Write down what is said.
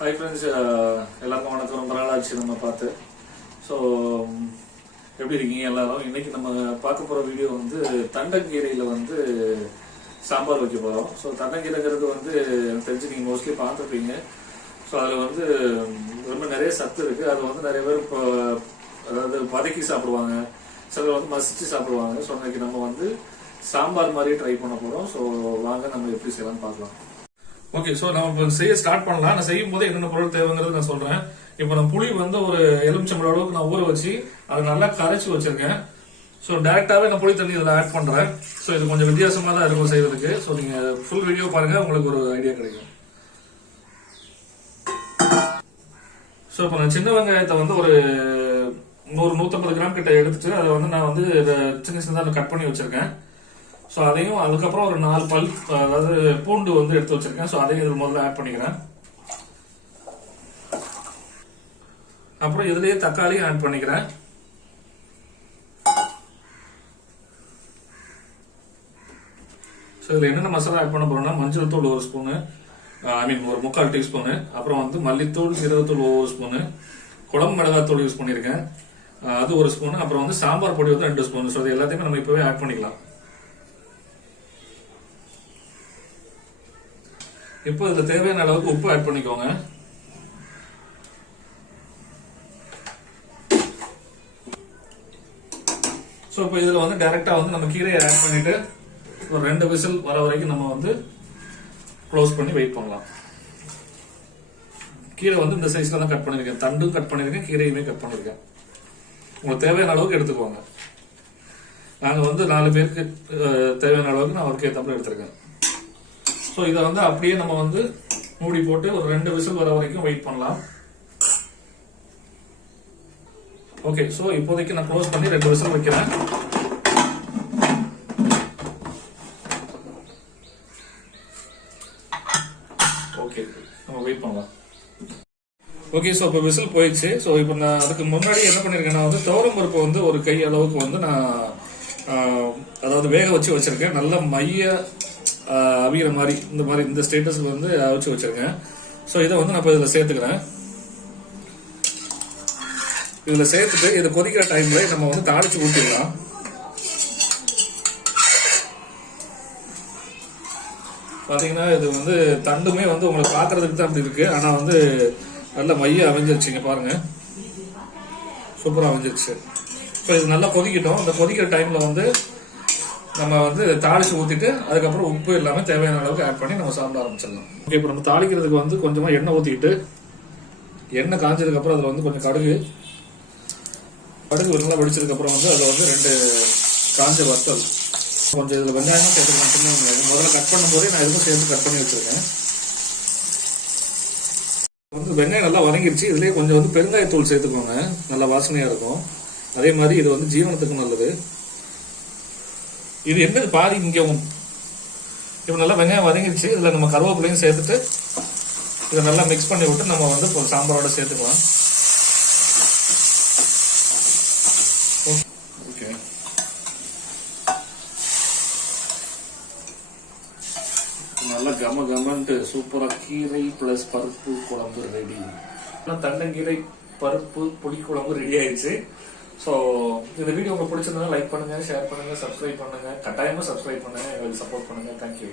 Hi friends, எல்லாருக்கும் வணக்கம். ரொம்ப நாள் ஆச்சு நம்ம பார்த்து. ஸோ எப்படி இருக்கீங்க எல்லாரும்? இன்னைக்கு நம்ம பார்க்க போகிற வீடியோ வந்து தண்டங்கீரையில் வந்து சாம்பார் வைக்க போகிறோம். ஸோ தண்டங்கீரைங்கிறது வந்து எனக்கு தெரிஞ்சு நீங்கள் மோஸ்ட்லி பார்த்துருப்பீங்க. ஸோ அதில் வந்து ரொம்ப நிறைய சத்து இருக்குது. அது வந்து நிறைய பேர் இப்போ அதாவது வதக்கி சாப்பிடுவாங்க, சிலர் வந்து மசிச்சு சாப்பிடுவாங்க. ஸோ இன்னைக்கு நம்ம வந்து சாம்பார் மாதிரியே ட்ரை பண்ண போகிறோம். ஸோ வாங்க நம்ம எப்படி செய்யலாம்னு பார்க்கலாம். ஓகே, ஸோ நம்ம இப்போ செய்ய ஸ்டார்ட் பண்ணலாம். நான் செய்யும் போது என்னென்ன பொருள் தேவைங்கிறது நான் சொல்றேன். இப்போ நான் புளி வந்து ஒரு எலுமிச்சம்பழம் அளவுக்கு நான் ஊற வச்சு அதை நல்லா கரைச்சி வச்சிருக்கேன். ஸோ டேரக்டாவே நான் புளி தண்ணி இதில் ஆட் பண்றேன். ஸோ இது கொஞ்சம் வித்தியாசமா தான் இருக்கும் செய்யறதுக்கு. ஸோ நீங்க ஃபுல் வீடியோ பாருங்க, உங்களுக்கு ஒரு ஐடியா கிடைக்கும். ஸோ இப்போ நான் சின்ன வெங்காயத்தை வந்து ஒரு 150 கிராம் கிட்ட எடுத்துட்டு அதை வந்து நான் வந்து சின்ன சின்னதாக கட் பண்ணி வச்சிருக்கேன். ஸோ அதையும் அதுக்கப்புறம் ஒரு 4 பல் அதாவது பூண்டு வந்து எடுத்து வச்சிருக்கேன். ஸோ அதையும் இதில் முதல்ல ஆட் பண்ணிக்கிறேன். அப்புறம் இதுலயே தக்காளியும் ஆட் பண்ணிக்கிறேன். ஸோ இதில் என்னென்ன மசாலா ஆட் பண்ண போறோம்னா மஞ்சள் தூள் 1 ஸ்பூனு, ஒரு 3/4 டீஸ்பூனு, அப்புறம் வந்து மல்லித்தூள் ஜீரகத்தூள் 1 ஸ்பூனு, குழம்பு மிளகாத்தூள் யூஸ் பண்ணியிருக்கேன், அது 1 ஸ்பூனு, அப்புறம் வந்து சாம்பார் பொடி வந்து 2 ஸ்பூன். ஸோ இது எல்லாத்தையுமே நம்ம இப்பவே ஆட் பண்ணிக்கலாம். இப்போ இதுல தேவையான அளவுக்கு உப்பு ஆட் பண்ணிக்கோங்க. ஸோ இப்போ இதுல வந்து டைரக்டா வந்து நம்ம கீரையை ஆட் பண்ணிட்டு ஒரு 2 விசில் வர வரைக்கும் நம்ம வந்து க்ளோஸ் பண்ணி வெயிட் பண்ணலாம். கீரை வந்து இந்த சைஸ்ல தான் கட் பண்ணிருக்கேன், தண்டும் கட் பண்ணிருக்கேன், கீரையுமே கட் பண்ணிருக்கேன். உங்களுக்கு தேவையான அளவுக்கு எடுத்துக்கோங்க. நாங்க வந்து 4 பேருக்கு தேவையான அளவுக்கு நான் ஒர்க் ஏத்தாப்புல எடுத்திருக்கேன். ஸோ இதை வந்து அப்படியே நம்ம வந்து மூடி போட்டு ஒரு 2 விசில் வர வரைக்கும் வெயிட் பண்ணலாம். ஓகே, ஸோ இப்போதைக்கு நான் க்ளோஸ் பண்ணி 2 விசில் வைக்கிறேன். ஓகே, நம்ம வெயிட் பண்ணலாம். ஓகே, ஸோ இப்போ விசில் போயிடுச்சு. ஸோ இப்போ நான் அதுக்கு முன்னாடி என்ன பண்ணிருக்கேன்னா வந்து துவரம் பருப்பு வந்து ஒரு கை அளவுக்கு வந்து நான் அதாவது வேக வச்சு வச்சிருக்கேன். நல்ல மைய அவிகிற மாதிரி இந்த ஸ்டேட்டஸ்ல வந்து அவிச்சு வச்சிருக்கேன். ஸோ இதை வந்து நான் இப்போ இதில் சேர்த்துக்கிறேன். இதில் சேர்த்துட்டு இதை கொதிக்கிற டைம்ல நம்ம வந்து தாளிச்சு ஊற்றிடலாம். பாத்தீங்கன்னா இது வந்து தண்டுமே வந்து உங்களுக்கு பாக்குறதுக்கு தான் அப்படி இருக்கு, ஆனா வந்து நல்ல மைய அமைஞ்சிருச்சுங்க பாருங்க, சூப்பரா அமைஞ்சிருச்சு. ஸோ இது நல்லா கொதிக்கிட்டோம். இந்த கொதிக்கிற டைம்ல வந்து நம்ம வந்து தாளிச்சு ஊத்திட்டு அதுக்கப்புறம் உப்பு எல்லாமே தேவையான அளவுக்கு ஆட் பண்ணி நம்ம சாப்பிட ஆரம்பிச்சிடலாம். ஓகே, இப்போ நம்ம தாளிக்கிறதுக்கு வந்து கொஞ்சமா எண்ணெய் ஊத்திக்கிட்டு எண்ணெய் காஞ்சதுக்கு அப்புறம் அதுல வந்து கொஞ்சம் கடுகு நல்லா வெடிச்சதுக்கு அப்புறம் வந்து அதுல வந்து 2 காஞ்ச வத்தல், கொஞ்சம் இதுல வெங்காயமும் சேர்த்துக்கலாம். முதல்ல கட் பண்ணும் போதே நான் எதுவும் சேர்த்து கட் பண்ணி வச்சிருக்கேன். வந்து வெங்காயம் நல்லா வதங்கிருச்சு. இதுலயே கொஞ்சம் வந்து பெருங்காயத்தூள் சேர்த்துக்கோங்க, நல்லா வாசனையா இருக்கும். அதே மாதிரி இது வந்து ஜீவனத்துக்கு நல்லது. இது என்னது பாதி இங்க இப்போ நல்லா வெங்காயம் வதங்கிடுச்சு. இதுல நம்ம கருவேப்பிலையும் சேர்த்துட்டு இதை நல்லா மிக்ஸ் பண்ணி விட்டு நம்ம வந்து ஒரு சாம்பாரோட சேர்த்துக்கலாம். ஓகே, நல்லா கமன்ட்டு சூப்பரா கீரை பிளஸ் பருப்பு குழம்பு ரெடி. தண்டங்கீரை பருப்பு புளி குழம்பு ரெடி ஆயிடுச்சு. ஸோ இந்த வீடியோ உங்களுக்கு பிடிச்சிருந்தா லைக் பண்ணுங்க, ஷேர் பண்ணுங்க, சப்ஸ்கிரைப் பண்ணுங்க, கட்டாயமா சப்ஸ்கிரைப் பண்ணுங்க, எங்களுக்கு சப்போர்ட் பண்ணுங்க. தேங்க்யூ.